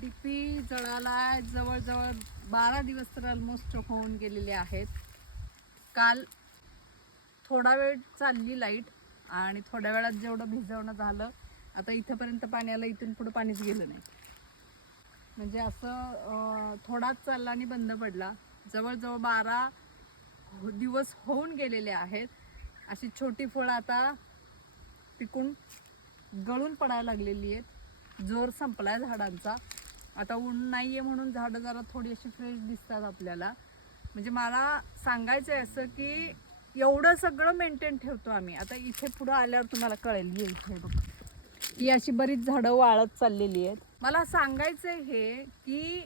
DP जळाला जवळजवळ 12 दिवस तर ऑलमोस्ट होऊन गेलेले आहेत. काल थोडा वेळ चालली लाईट आणि थोड्या वेळात जेवढं भिजवणं झालं, आता इथंपर्यंत पाणी आलं, इथून पुढं पाणीच गेलं नाही. म्हणजे असं थोडाच चालला आणि बंद पडला. जवळजवळ 12 दिवस होऊन गेलेले आहेत. अशी छोटी फळं आता पिकून गळून पडायला लागलेली आहेत. जोर संपलाय झाडांचा. आता ऊन नाही आहे म्हणून झाडं जरा थोडी अशी फ्रेश दिसतात आपल्याला. म्हणजे मला सांगायचं आहे असं की एवढं सगळं मेंटेन ठेवतो आम्ही. आता इथे पुढं आल्यावर तुम्हाला कळेल. इथे बघ, ही अशी बरीच झाडं वाळत चाललेली आहेत. मला सांगायचं आहे हे की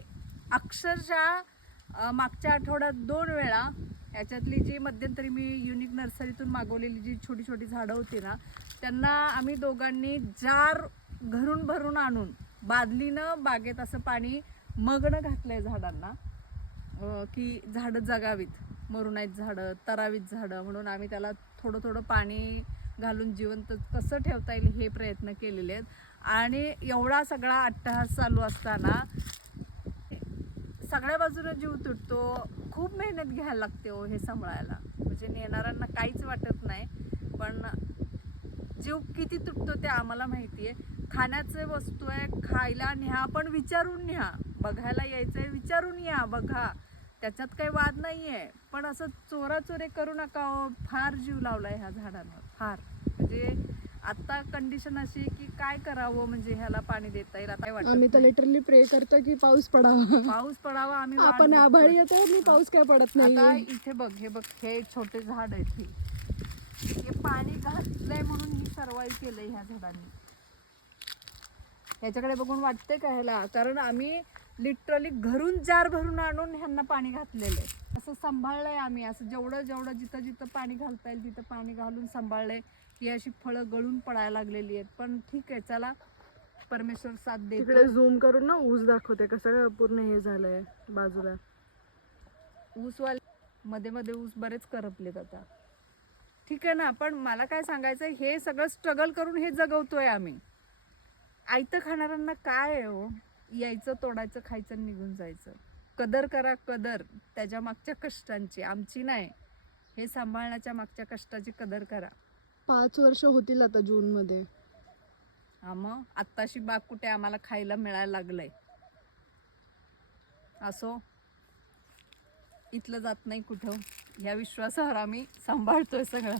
अक्षरशः मागच्या आठवड्यात 2 वेळा याच्यातली जी मध्यंतरी मी युनिक नर्सरीतून मागवलेली जी छोटी छोटी झाडं होती ना, त्यांना आम्ही दोघांनी जार घरून भरून आणून बादलीनं बागेत असं पाणी मगनं घातलंय झाडांना की झाडं जगावीत, मरू नयेत झाडं, तरावीत झाडं म्हणून आम्ही त्याला थोडं थोडं पाणी घालून जिवंत कसं ठेवता येईल हे प्रयत्न केलेले आहेत. आणि एवढा सगळा अट्टहास चालू असताना सगळ्या बाजूने जीव तुटतो. खूप मेहनत घ्यायला लागते हो हे सांभाळायला. म्हणजे नेणाऱ्यांना काहीच वाटत नाही, पण जीव किती तुटतो ते आम्हाला माहिती आहे. खाण्याचे वस्तू आहे, खायला न्या, पण विचारून न्या. बघायला यायचंय, विचारून या, बघा, त्याच्यात काही वाद नाही आहे. पण असं चोराचोरे करू नका हो. फार जीव लावलाय ह्या झाडांवर, फार. म्हणजे आता कंडिशन अशी की काय करावं, म्हणजे ह्याला पाणी देता येईल आता वाटत. आम्ही तर लिटरली प्रे करतो की पाऊस पडावा. पाऊस पडावा. आम्ही आपण आभाळी येतो आणि पाऊस काय पडत नाही. आता इथे बघ, हे बघ, हे छोटे झाड आहे, हे पाणी घातलंय म्हणून ही सर्वाईव्ह केलंय ह्या झाडांनी. ह्याच्याकडे बघून वाटतंय का ह्याला? कारण आम्ही लिटरली घरून जार भरून आणून ह्यांना पाणी घातलेलं आहे. असं सांभाळलंय आम्ही. असं जेवढं जेवढं जिथं जिथं पाणी घालता येईल तिथं पाणी घालून सांभाळलंय. ही अशी फळं गळून पडायला लागलेली आहेत. पण ठीक आहे, चला, परमेश्वर साथ देतो. तिकडे झूम करून ना ऊस दाखवते कसं पूर्ण हे झालंय बाजूला. ऊसवाले मध्ये मध्ये ऊस बरेच करपलेत आता. ठीक आहे ना, पण मला काय सांगायचं, हे सगळं स्ट्रगल करून हे जगवतोय आम्ही. आयतं खाणाऱ्यांना काय आहे हो? यायचं, तोडायचं, खायचं, निघून जायचं. कदर करा, कदर त्याच्या मागच्या कष्टांची, आमची नाही. हे सांभाळण्याच्या मागच्या कष्टाची कदर करा. 5 वर्ष होतील आता जून मध्ये. हा, मग आत्ताशी बाग कुठे आम्हाला खायला मिळायला लागलंय. असो, इथलं जात नाही कुठं. ह्या विश्वासावर आम्ही सांभाळतोय सगळं.